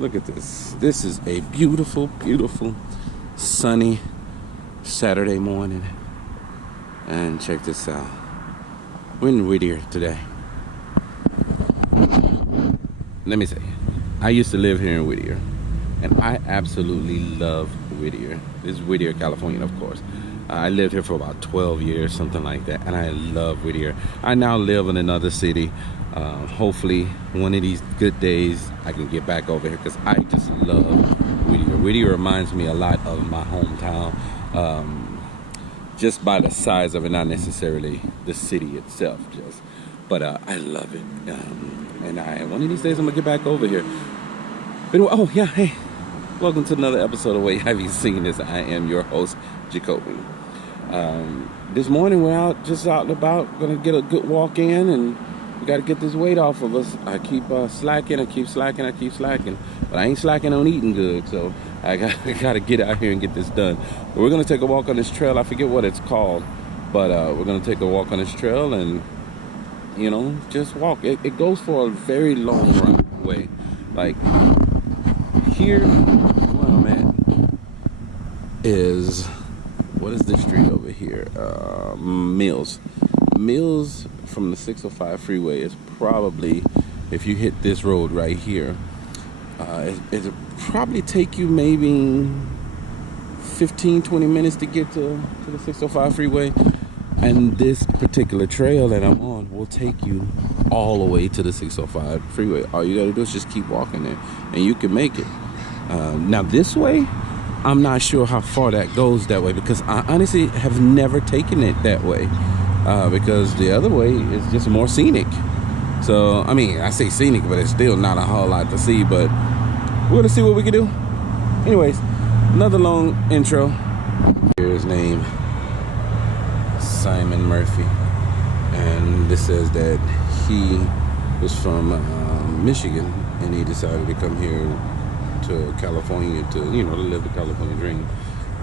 Look at this. This is a beautiful, beautiful, sunny Saturday morning. And check this out. We're in Whittier today. Let me say, I used to live here in Whittier. And I absolutely love Whittier. This is Whittier, California, of course. I lived here for about 12 years, something like that. And I love Whittier. I now live in another city. Hopefully, one of these good days, I can get back over here because I just love Whittier. Whittier reminds me a lot of my hometown, just by the size of it, not necessarily the city itself. But I love it. And one of these days, I'm gonna get back over here. But oh yeah, hey, welcome to another episode of Wait, Have You Seen This? I am your host, Jacoby. This morning we're out and about, gonna get a good walk in, and we got to get this weight off of us. I keep slacking, but I ain't slacking on eating good, so I got to get out here and get this done. But we're gonna take a walk on this trail. I forget what it's called, but we're gonna take a walk on this trail and just walk. It goes for a very long way. Like here, where I'm at is, what is this street over here? Mills from the 605 freeway is probably, if you hit this road right here, it'll probably take you maybe 15-20 minutes to get to the 605 freeway. And this particular trail that I'm on will take you all the way to the 605 freeway. All you gotta do is just keep walking there and you can make it. Now this way, I'm not sure how far that goes that way, because I honestly have never taken it that way, because the other way is just more scenic. So, I mean, I say scenic, but it's still not a whole lot to see, but we're gonna see what we can do. Anyways, another long intro. Here's his name, Simon Murphy, and this says that he was from Michigan, and he decided to come here to California to live the California dream,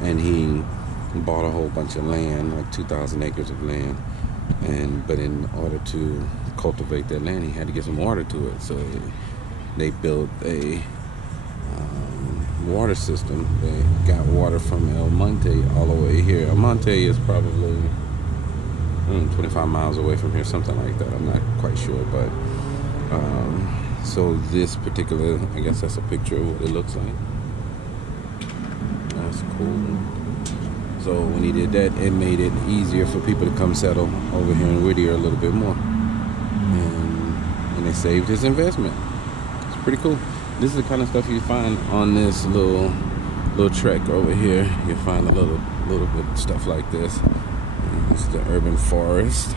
and he bought a whole bunch of land, like 2,000 acres of land, but in order to cultivate that land, he had to get some water to it. So they built a water system. They got water from El Monte all the way here. El Monte is probably 25 miles away from here, something like that. I'm not quite sure, but so this particular, I guess that's a picture of what it looks like. That's cool. So when he did that, it made it easier for people to come settle over here in Whittier a little bit more, and it saved his investment. It's pretty cool. This is the kind of stuff you find on this little trek over here. You find a little bit of stuff like this. This is the urban forest.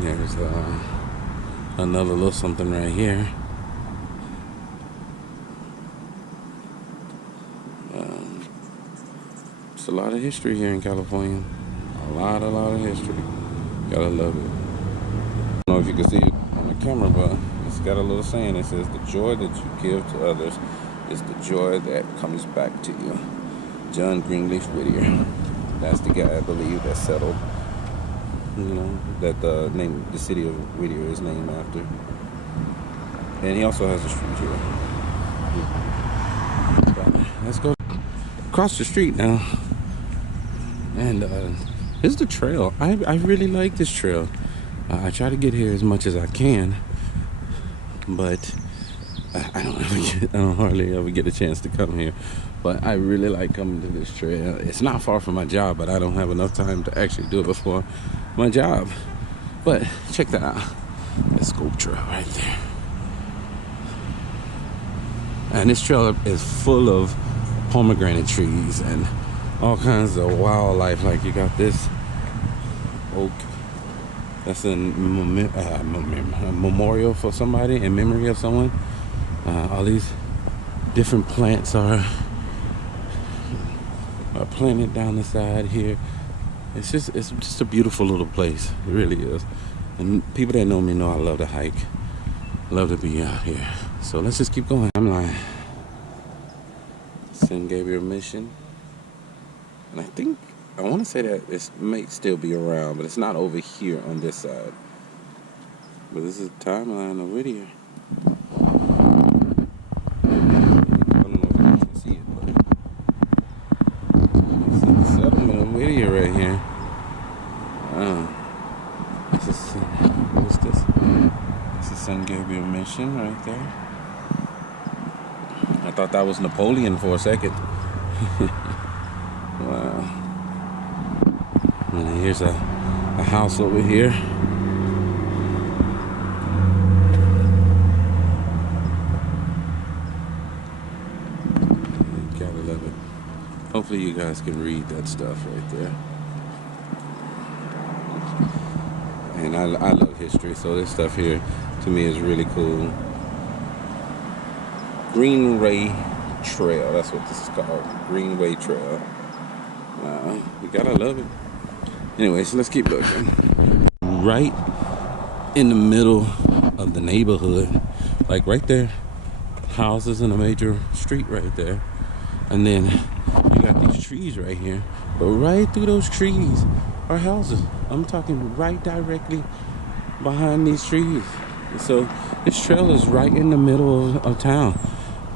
There's another little something right here. It's a lot of history here in California. A lot of history. Gotta love it. I don't know if you can see it on the camera, but it's got a little saying. It says, "The joy that you give to others is the joy that comes back to you." John Greenleaf Whittier. That's the guy, I believe, that settled, that the city of Whittier is named after. And he also has a street here. Let's go across the street now. And here's the trail. I really like this trail. I try to get here as much as I can, but I don't hardly ever get a chance to come here. But I really like coming to this trail. It's not far from my job, but I don't have enough time to actually do it before my job. But check that out. That scope trail right there. And this trail is full of pomegranate trees and all kinds of wildlife. Like you got this oak. That's a memorial for somebody, in memory of someone. All these different plants are planted down the side here. It's just a beautiful little place. It really is. And people that know me know I love to hike. I love to be out here. So let's just keep going. I'm like, San Gabriel Mission. And I want to say that it may still be around, but it's not over here on this side. But this is the timeline of Whittier. I don't know if you guys can see it, but this is the settlement of Whittier right here. This is, what's this? This is San Gabriel Mission right there. I thought that was Napoleon for a second. Wow. And here's a house over here. Gotta love it. Hopefully you guys can read that stuff right there. And I love history, so this stuff here to me is really cool. Greenway Trail, that's what this is called. Greenway Trail. You gotta love it. Anyway, so let's keep looking. Right in the middle of the neighborhood, like right there, houses in a major street right there. And then you got these trees right here, but right through those trees are houses. I'm talking right directly behind these trees. So this trail is right in the middle of town,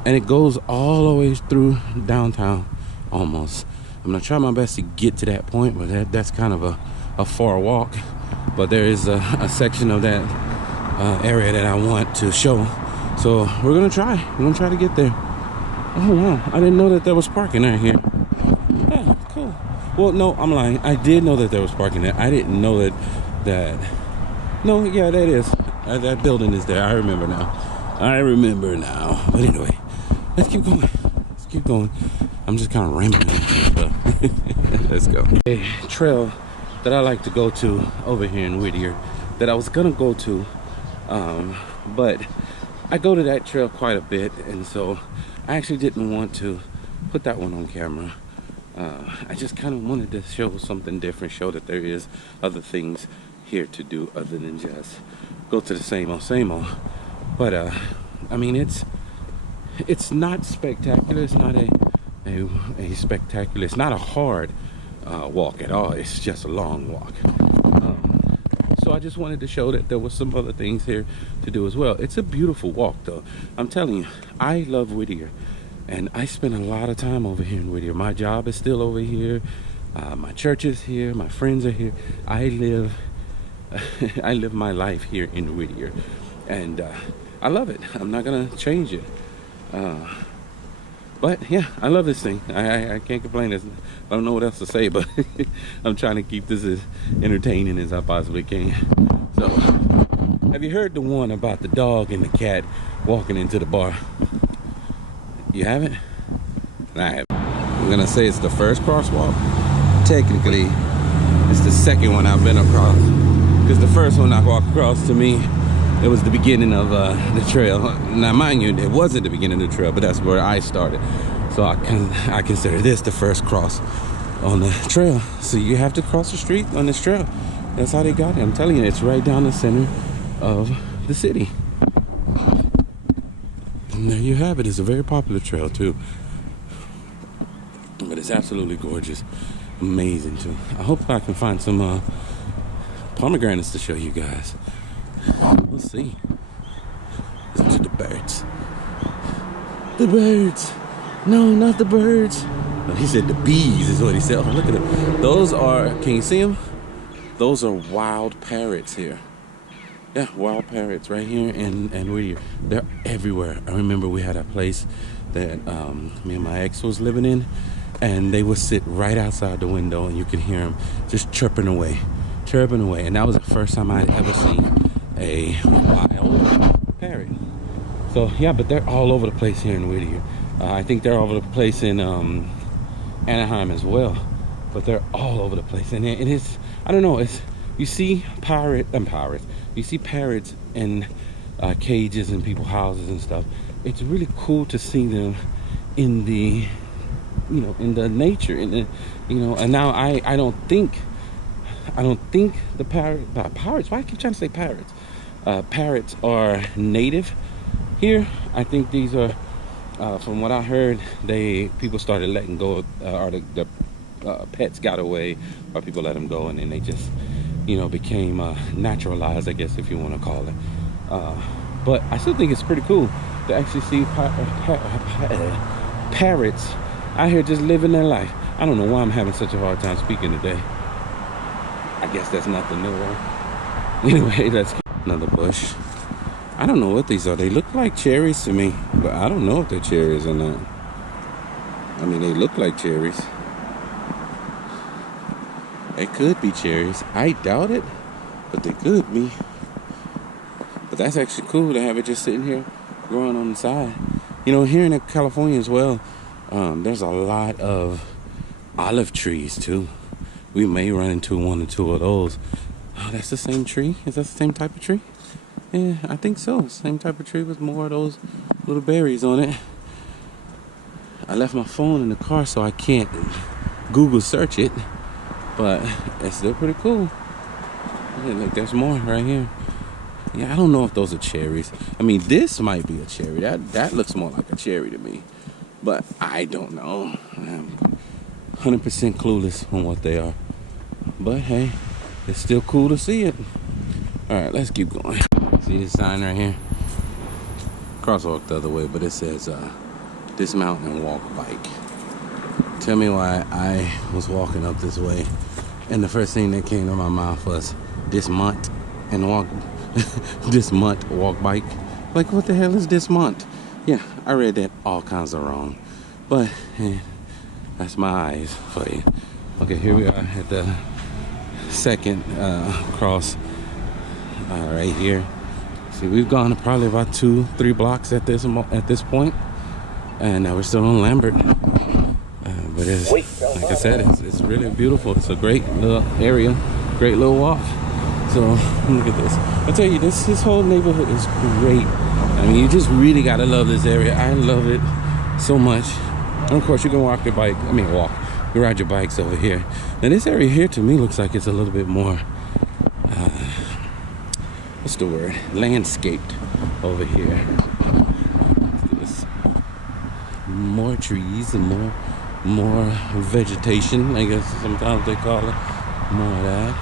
and it goes all the way through downtown almost. I'm gonna try my best to get to that point, but that's kind of a far walk. But there is a section of that area that I want to show. So we're gonna try. We're gonna try to get there. Oh wow, I didn't know that there was parking right here. Yeah, cool. Well, no, I'm lying. I did know that there was parking there. I didn't know that. No, yeah, that is. That building is there. I remember now. But anyway, let's keep going. Let's keep going. I'm just kind of rambling. So let's go. A trail that I like to go to over here in Whittier that I was gonna go to, but I go to that trail quite a bit, and so I actually didn't want to put that one on camera. I just kind of wanted to show something different, show that there is other things here to do other than just go to the same old. But I mean, it's not spectacular. It's not a spectacular. It's not a hard walk at all. It's just a long walk. So I just wanted to show that there was some other things here to do as well. It's a beautiful walk, though. I'm telling you, I love Whittier, and I spend a lot of time over here in Whittier. My job is still over here. My church is here. My friends are here. I live my life here in Whittier, and I love it. I'm not gonna change it. But yeah, I love this thing. I can't complain. I don't know what else to say, but I'm trying to keep this as entertaining as I possibly can. So, have you heard the one about the dog and the cat walking into the bar? You haven't? I haven't. I'm gonna say it's the first crosswalk. Technically, it's the second one I've been across, because the first one I walked across, to me, it was the beginning of the trail. Now, mind you, it wasn't the beginning of the trail, but that's where I started. So I consider this the first cross on the trail. So you have to cross the street on this trail. That's how they got it. I'm telling you, it's right down the center of the city. And there you have it. It's a very popular trail too. But it's absolutely gorgeous. Amazing too. I hope I can find some pomegranates to show you guys. We'll see. Listen to the birds. The birds. No, not the birds. No, he said the bees is what he said. Oh, look at them. Those are, can you see them? Those are wild parrots here. Yeah, wild parrots right here in Whittier. They're everywhere. I remember we had a place that me and my ex was living in, and they would sit right outside the window, and you could hear them just chirping away. And that was the first time I had ever seen a wild parrot. So yeah, but they're all over the place here in Whittier. I think they're all over the place in Anaheim as well, but they're all over the place. And it is, I don't know, it's, you see you see parrots in cages in people's houses and stuff. It's really cool to see them in the, you know, in the nature, in the, you know. And now I don't think the parrots, why I keep trying to say parrots? Parrots are native here. I think these are, from what I heard, people started letting go, or the pets got away, or people let them go, and then they just you know, became naturalized, I guess, if you want to call it. But I still think it's pretty cool to actually see parrots out here just living their life. I don't know why I'm having such a hard time speaking today. I guess that's nothing new, right? Anyway, let's get another bush. I don't know what these are. They look like cherries to me, but I don't know if they're cherries or not. I mean, they look like cherries. It could be cherries. I doubt it, but they could be. But that's actually cool to have it just sitting here growing on the side. You know, here in California as well, there's a lot of olive trees too. We may run into one or two of those. Oh, that's the same tree? Is that the same type of tree? Yeah, I think so. Same type of tree with more of those little berries on it. I left my phone in the car, so I can't Google search it. But it's still pretty cool. Yeah, look, there's more right here. Yeah, I don't know if those are cherries. I mean, this might be a cherry. That looks more like a cherry to me. But I don't know. I'm 100% clueless on what they are. But hey, it's still cool to see it. All right, let's keep going. See this sign right here? Crosswalk the other way, but it says dismount and walk bike. Tell me why I was walking up this way and the first thing that came to my mouth was dismount and walk. Dismount, walk bike. Like, what the hell is dismount? Yeah, I read that all kinds of wrong. But that's my eyes for you. Okay, here we are at the second cross right here. See, we've gone probably about 2-3 blocks at this point, and we're still on Lambert. But it's, like I said, it's really beautiful. It's a great little area, great little walk. So look at this. I tell you, this whole neighborhood is great. I mean, you just really gotta love this area. I love it so much. And of course, you can walk your bike. I mean, walk. You ride your bikes over here. And this area here, to me, looks like it's a little bit more. What's the word? Landscaped over here. There's more trees and more vegetation, I guess sometimes they call it. More of that.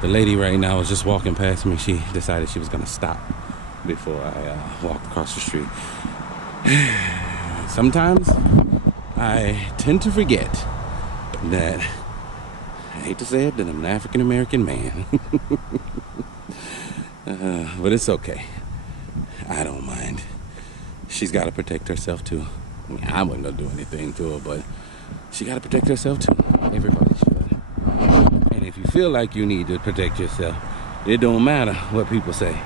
The lady right now is just walking past me. She decided she was gonna stop before I walked across the street. Sometimes I tend to forget that, I hate to say it, that I'm an African American man. But it's okay. I don't mind. She's got to protect herself too. I mean, I wasn't gonna do anything to her, but she got to protect herself too. Everybody should. And if you feel like you need to protect yourself, it don't matter what people say.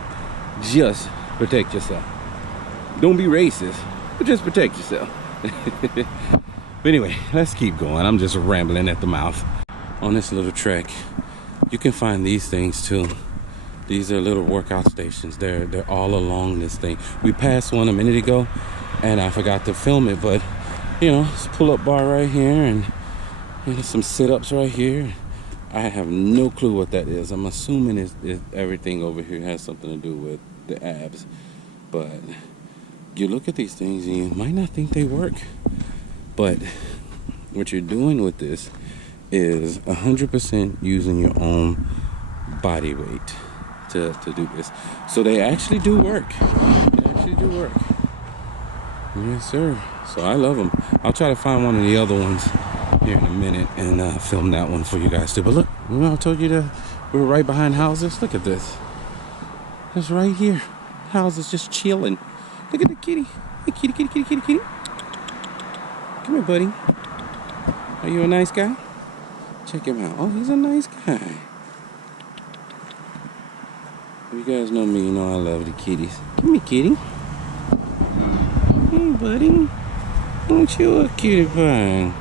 Just protect yourself. Don't be racist, but just protect yourself. But anyway, let's keep going. I'm just rambling at the mouth. On this little trek, you can find these things too. These are little workout stations. They're all along this thing. We passed one a minute ago, and I forgot to film it, but you know, it's a pull-up bar right here, and you know, some sit-ups right here. I have no clue what that is. I'm assuming it's everything over here has something to do with the abs. But you look at these things and you might not think they work. But what you're doing with this is 100% using your own body weight to do this. So they actually do work. They actually do work. Yes, sir. So I love them. I'll try to find one of the other ones here in a minute and film that one for you guys too. But look, you know, I told you that we were right behind houses. Look at this. It's right here. Houses just chilling. Look at the kitty. Hey, kitty, kitty, kitty, kitty, kitty. Come here, buddy. Are you a nice guy? Check him out. Oh, he's a nice guy. You guys know me, you know I love the kitties. Come here, kitty. Hey, buddy. Aren't you a cutie pie?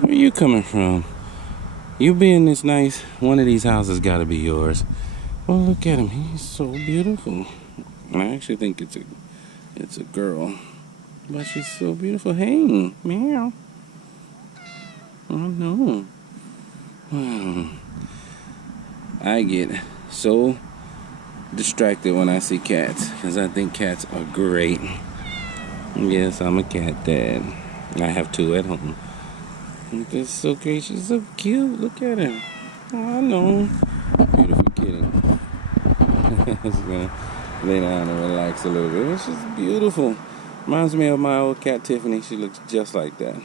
Where are you coming from? You being this nice, one of these houses gotta be yours. Well, look at him. He's so beautiful. I actually think it's a girl. But she's so beautiful. Hey, meow. Oh, no. Wow. I get so distracted when I see cats because I think cats are great. Yes, I'm a cat dad. I have 2 at home. This is so great. She's so cute. Look at her. Oh, I know. Beautiful kitty. She's gonna lay down and relax a little bit. She's beautiful. Reminds me of my old cat Tiffany. She looks just like that.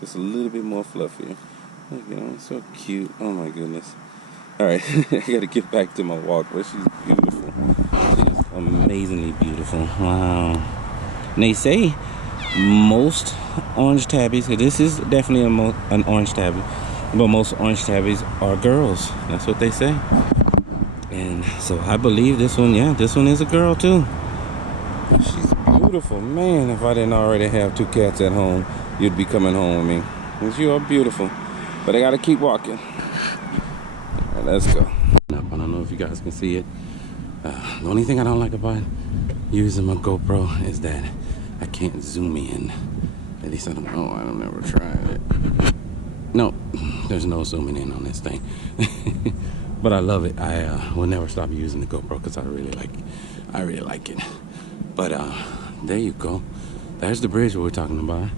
Just a little bit more fluffier. Look, you know, so cute. Oh my goodness. All right, I gotta get back to my walk, but she's beautiful. She's amazingly beautiful. Wow. And they say most orange tabbies, this is definitely an orange tabby, but most orange tabbies are girls. That's what they say. And so I believe this one, yeah, this one is a girl too. She's beautiful. Man, if I didn't already have 2 cats at home, you'd be coming home with me. Because you are beautiful. But I gotta keep walking. Right, let's go. I don't know if you guys can see it. The only thing I don't like about using my GoPro is that I can't zoom in. At least I don't know. I've never tried it. No, there's no zooming in on this thing. But I love it. I will never stop using the GoPro because I really like it. But there you go. There's the bridge we're talking about.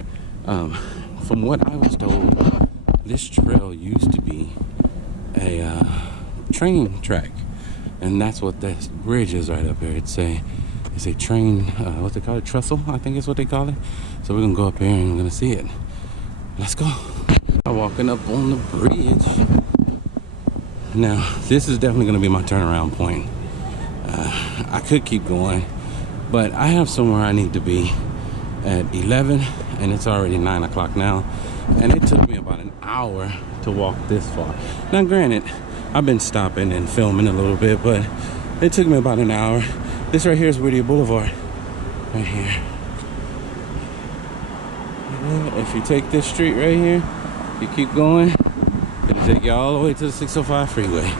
From what I was told, this trail used to be a train track, and that's what this bridge is right up here. It's a train, what they call it, trestle, I think is what they call it. So we're gonna go up here and we're gonna see it. Let's go. I'm walking up on the bridge. Now, this is definitely gonna be my turnaround point. I could keep going, but I have somewhere I need to be at 11, and it's already 9 o'clock now. And it took me about an hour to walk this far. Now, granted, I've been stopping and filming a little bit, but it took me about an hour. This right here is Whittier Boulevard, right here. If you take this street right here, you keep going, it'll take you all the way to the 605 freeway,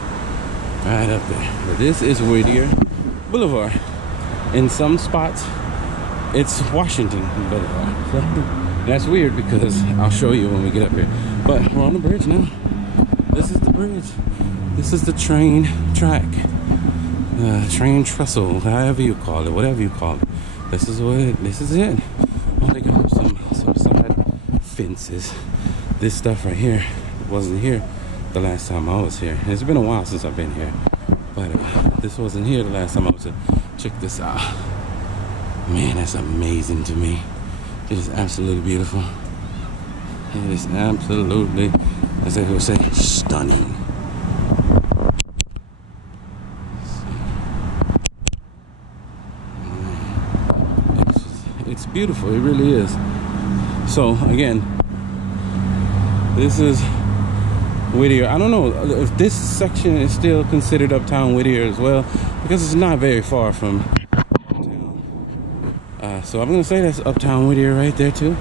right up there. But this is Whittier Boulevard. In some spots, it's Washington Boulevard. So that's weird because I'll show you when we get up here. But we're on the bridge now. This is the bridge. This is the train track. Train trestle, however you call it, whatever you call it. This is it. Oh, they got some side fences. This stuff right here wasn't here the last time I was here. It's been a while since I've been here, but this wasn't here the last time I was here. Check this out. Man, that's amazing to me. It is absolutely beautiful. It is absolutely, as they would say, stunning. It's beautiful, it really is. So again, this is Whittier. I don't know if this section is still considered Uptown Whittier as well, because it's not very far from Uptown. So I'm gonna say that's Uptown Whittier right there too.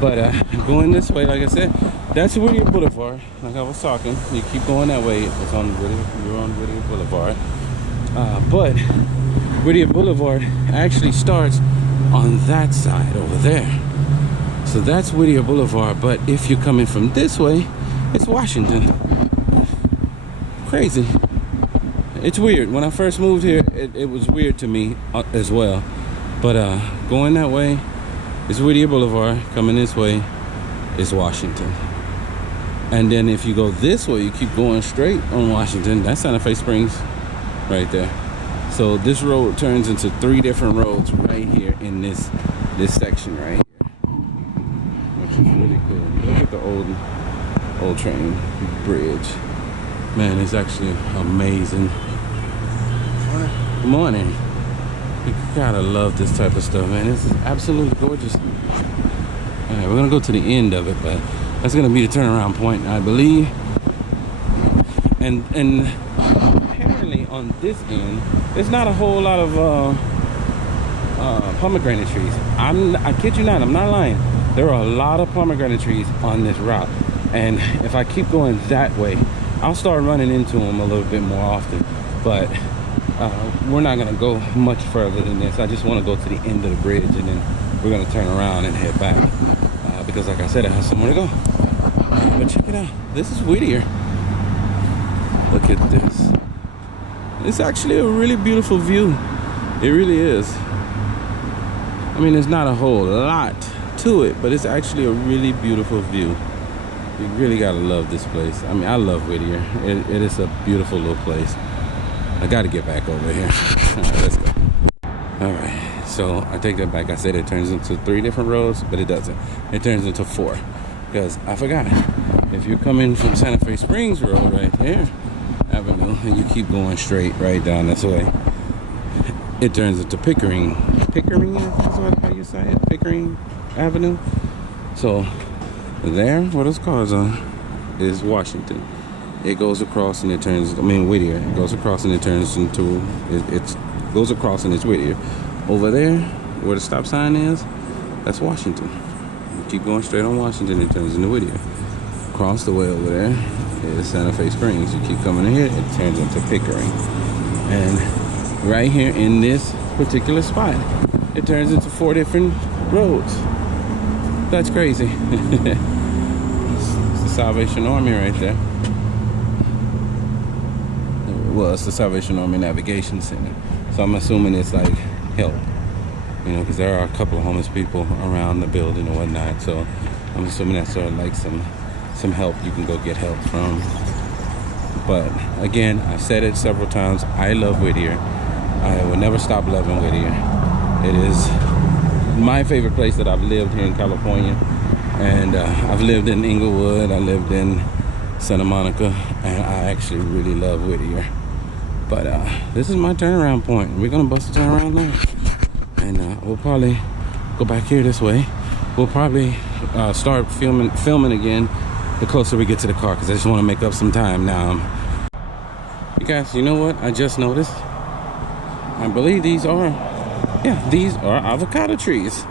But going this way, like I said, that's Whittier Boulevard. Like I was talking, you keep going that way. It's on Whittier. You're on Whittier Boulevard. But Whittier Boulevard actually starts on that side over there. So that's Whittier Boulevard, but if you're coming from this way, it's Washington. Crazy. It's weird. When I first moved here, it was weird to me as well. But going that way is Whittier Boulevard. Coming this way is Washington. And then if you go this way, you keep going straight on Washington. That's Santa Fe Springs right there. So this road turns into 3 different roads right here in this section right here, which is really cool. Look at the old train bridge. Man, it's actually amazing. Good morning. You gotta love this type of stuff, man. This is absolutely gorgeous. All right, we're gonna go to the end of it, but that's gonna be the turnaround point, I believe. And apparently on this end, there's not a whole lot of pomegranate trees. I kid you not, I'm not lying. There are a lot of pomegranate trees on this route, and if I keep going that way, I'll start running into them a little bit more often. But we're not gonna go much further than this. I just want to go to the end of the bridge, and then we're gonna turn around and head back because, like I said, I have somewhere to go. But check it out. This is Whittier. Look at this. It's actually a really beautiful view. It really is. I mean, there's not a whole lot to it, but it's actually a really beautiful view. You really gotta love this place. I mean, I love Whittier. It is a beautiful little place. I gotta get back over here. All right, let's go. All right, so I take that back. I said it turns into 3 different roads, but it doesn't. It turns into 4, because I forgot. If you're coming from Santa Fe Springs Road right here, Avenue, and you keep going straight right down this way, it turns into Pickering. Pickering is how you say it? Pickering Avenue. So there, where those cars are, is Washington. It goes across and it turns, Whittier. It goes across and it turns into, it goes across and it's Whittier. Over there, where the stop sign is, that's Washington. You keep going straight on Washington, it turns into Whittier. Across the way over there is Santa Fe Springs. You keep coming in here, it turns into Pickering. And right here in this particular spot, it turns into 4 different roads. That's crazy. It's the Salvation Army right there. Well, it's the Salvation Army Navigation Center. So I'm assuming it's like help, because there are a couple of homeless people around the building and whatnot. So I'm assuming that's sort of like some help you can go get help from. But again, I've said it several times, I love Whittier. I will never stop loving Whittier. It is my favorite place that I've lived here in California. And I've lived in Inglewood, I lived in Santa Monica, and I actually really love Whittier. But this is my turnaround point. We're gonna bust a turnaround now. And we'll probably go back here this way. We'll probably start filming again the closer we get to the car, because I just want to make up some time now. You guys, you know what I just noticed? I believe these are avocado trees.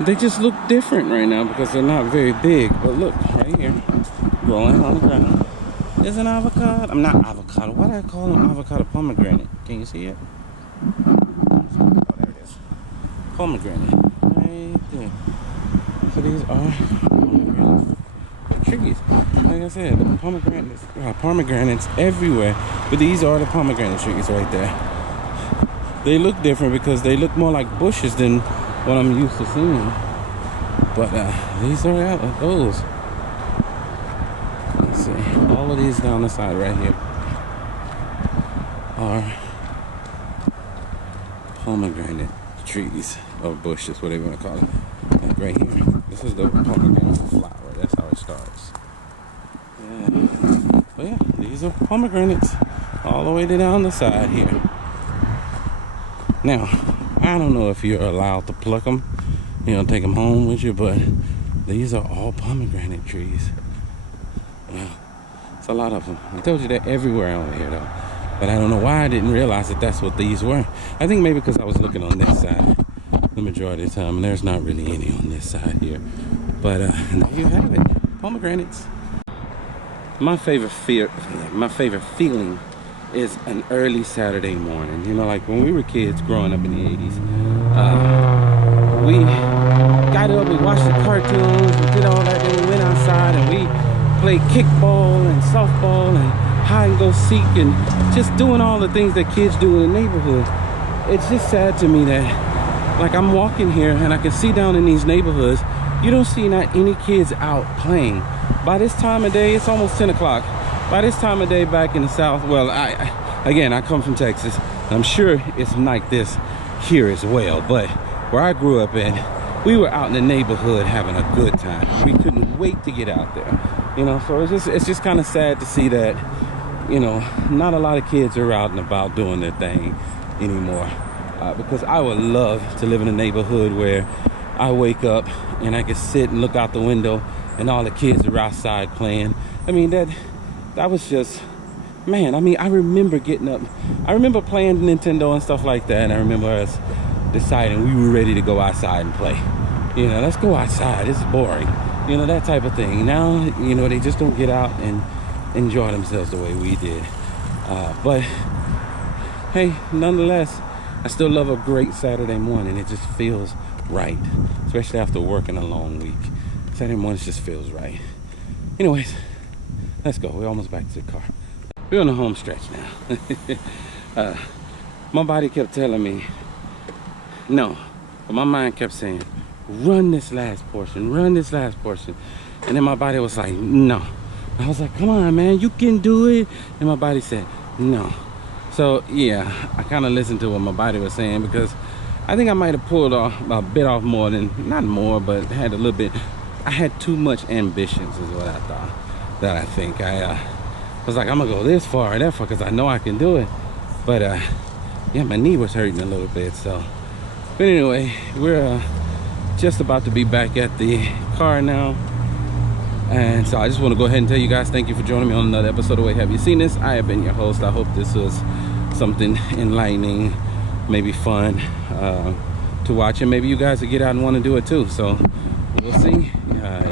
They just look different right now because they're not very big. But look, right here, growing on the ground, is an avocado. I'm not avocado. Why do I call them avocado? Pomegranate. Can you see it? Oh, there it is. Pomegranate. Right there. So these are pomegranate trees. Like I said, the pomegranates everywhere. But these are the pomegranate trees right there. They look different because they look more like bushes than what I'm used to seeing. But these are those. Let's see. All of these down the side right here are pomegranate trees or bushes, whatever you want to call it. Like right here. This is the pomegranate flower. That's how it starts. Yeah. But yeah, these are pomegranates all the way down the side here. Now, I don't know if you're allowed to pluck them, take them home with you, but these are all pomegranate trees. Well, it's a lot of them. I told you they're everywhere over here, though. But I don't know why I didn't realize that that's what these were. I think maybe because I was looking on this side the majority of the time, and there's not really any on this side here. But there you have it, pomegranates. My favorite feeling is an early Saturday morning. Like when we were kids growing up in the 80s. We got up, we watched the cartoons, we did all that, then we went outside and we played kickball and softball and hide and go seek and just doing all the things that kids do in the neighborhood. It's just sad to me that, like, I'm walking here and I can see down in these neighborhoods, you don't see not any kids out playing. By this time of day, it's almost 10 o'clock. By this time of day back in the South, well, I come from Texas. I'm sure it's like this here as well, but where I grew up at, we were out in the neighborhood having a good time. We couldn't wait to get out there, so it's just kind of sad to see that, not a lot of kids are out and about doing their thing anymore, because I would love to live in a neighborhood where I wake up and I can sit and look out the window and all the kids are outside playing. I mean, that was just, man, I remember getting up. I remember playing Nintendo and stuff like that. And I remember us deciding we were ready to go outside and play. Let's go outside. It's boring. That type of thing. Now, they just don't get out and enjoy themselves the way we did. But, hey, nonetheless, I still love a great Saturday morning. It just feels right, especially after working a long week. Saturday mornings just feels right. Anyways, let's go. We're almost back to the car. We're on the home stretch now. My body kept telling me no, but my mind kept saying, run this last portion, run this last portion. And then my body was like, no. I was like, come on, man, you can do it. And my body said, no. So yeah, I kind of listened to what my body was saying, because I think I might have pulled off a bit off more than, not more, but had a little bit. I had too much ambitions is what I thought. That I think I was like, I'm gonna go this far or that far because I know I can do it. But yeah, my knee was hurting a little bit. So, but anyway, we're just about to be back at the car now. And so I just want to go ahead and tell you guys, thank you for joining me on another episode of Wait, Have You Seen This? I have been your host. I hope this was something enlightening, maybe fun to watch, and maybe you guys will get out and want to do it too. So we'll see.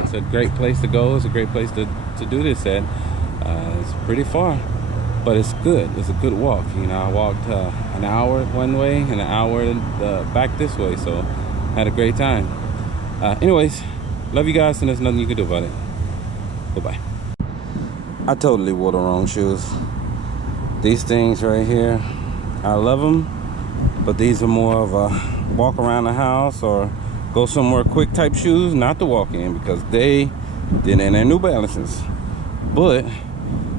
It's a great place to go. It's a great place to do this at. It's pretty far, but it's good. It's a good walk. You know, I walked an hour one way and an hour back this way, so had a great time. Anyways, love you guys, and there's nothing you can do about it. Bye-bye. I totally wore the wrong shoes. These things right here, I love them, but these are more of a walk around the house or go somewhere quick type shoes, not to walk in, because they did in their New Balances, but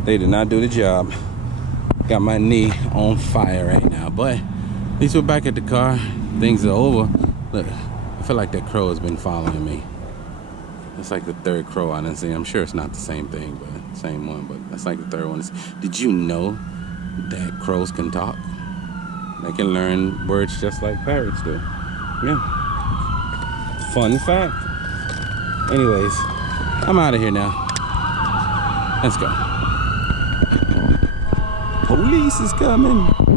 they did not do the job. Got my knee on fire right now, but at least we're back at the car. Things are over. Look, I feel like that crow has been following me. It's like the third crow I didn't see. I'm sure it's not the same thing, but same one, but that's like the third one. Did you know that crows can talk? They can learn words just like parrots do. Yeah. Fun fact. Anyways, I'm out of here now. Let's go. Police is coming.